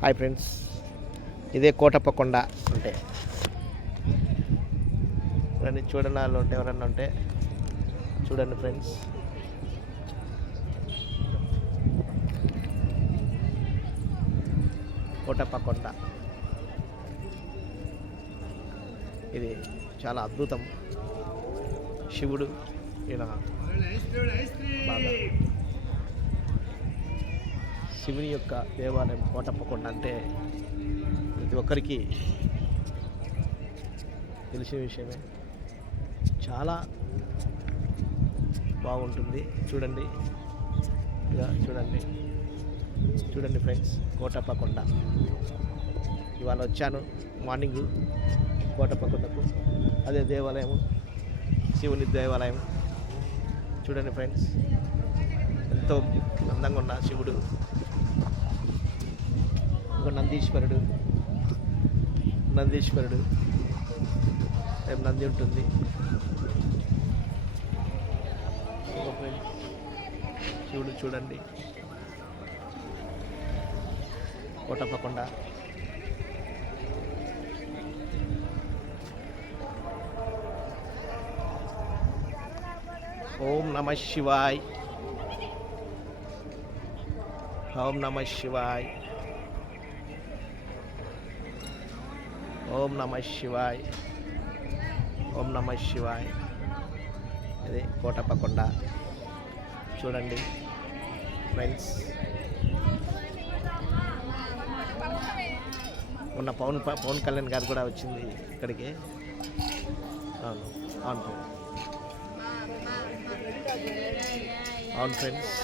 Hi friends, ఇదే కోటప్ప కొండ. అంటే ఇవన్నీ చూడని వాళ్ళు ఉంటే ఎవరన్నా ఉంటే చూడండి ఫ్రెండ్స్. కోటప్ప కొండ ఇది చాలా అద్భుతం. శివుడు ఈయన బాగా శివుని యొక్క దేవాలయం కోటప్ప కొండ అంటే ప్రతి ఒక్కరికి తెలిసిన విషయమే. చాలా బాగుంటుంది. చూడండి, చూడండి చూడండి ఫ్రెండ్స్, కోటప్ప కొండ. ఇవాళ వచ్చాను మార్నింగ్ కోటప్ప కొండకు. అదే దేవాలయం, శివుని దేవాలయం. చూడండి ఫ్రెండ్స్, ఎంతో అందంగా ఉన్న శివుడు. ఒక నందీశ్వరుడు నంది ఉంటుంది. శివుడు చూడండి, కోటప్ప కొండ. ఓం నమ శివాయ్, ఓం నమ శివాయ్, ఓం నమ శివాయ్, ఓం నమ శివాయ్. ఇది కోటప్ప కొండ. చూడండి ఫ్రెండ్స్, మొన్న పవన్ కళ్యాణ్ గారు కూడా వచ్చింది ఇక్కడికి. అవును అవును అవును ఫ్రెండ్స్,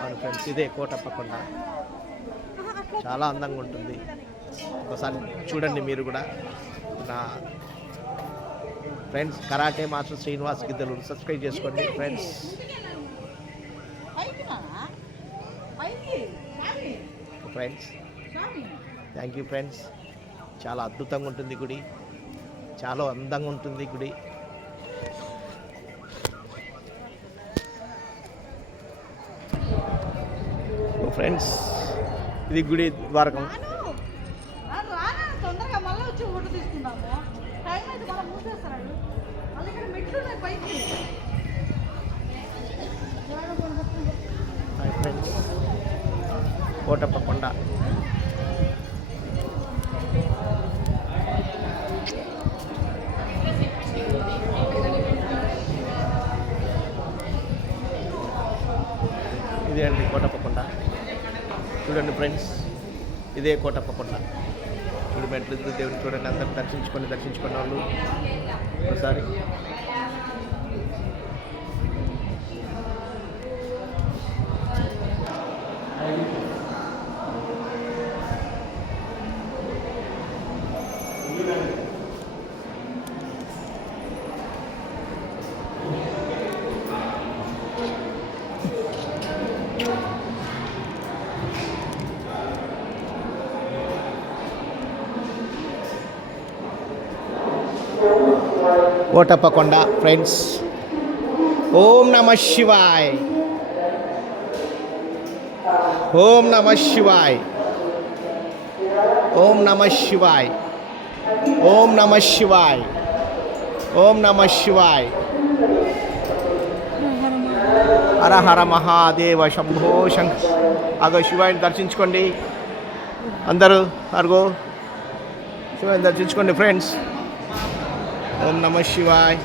అవును ఫ్రెండ్స్, ఇదే కోటప్ప కొండ. చాలా అందంగా ఉంటుంది. ఒకసారి చూడండి మీరు కూడా. నా friends, karate master Srinivas Giddalur subscribe చేసుకోండి ఫ్రెండ్స్. Thank you friends. చాలా అద్భుతంగా ఉంటుంది గుడి, చాలా అందంగా ఉంటుంది గుడి. ఫ్రెండ్స్, ఇది గుడి ద్వారకం. ఫ్రెండ్స్, కోటప్ప కొండ. ఇదే అండి కోటప్ప కొండ. చూడండి ఫ్రెండ్స్, ఇదే కోటప్ప కొండ. చూడు మెట్లు, దేవుని చూడండి. అందరూ దర్శించుకున్న వాళ్ళు ఒకసారి. కోటప్ప కొండ ఫ్రెండ్స్. ఓం నమ శివాయ్, ఓం నమ శివాయ్, ఓం నమ శివాయ్, ఓం నమ శివాయ్, ఓం నమ శివాయ్. హర హర మహాదేవ శంభో శంకర్. అగో శివాయిని దర్శించుకోండి అందరూ. అరుగో శివాయిని దర్శించుకోండి ఫ్రెండ్స్. ఓం నమ శివాయ్.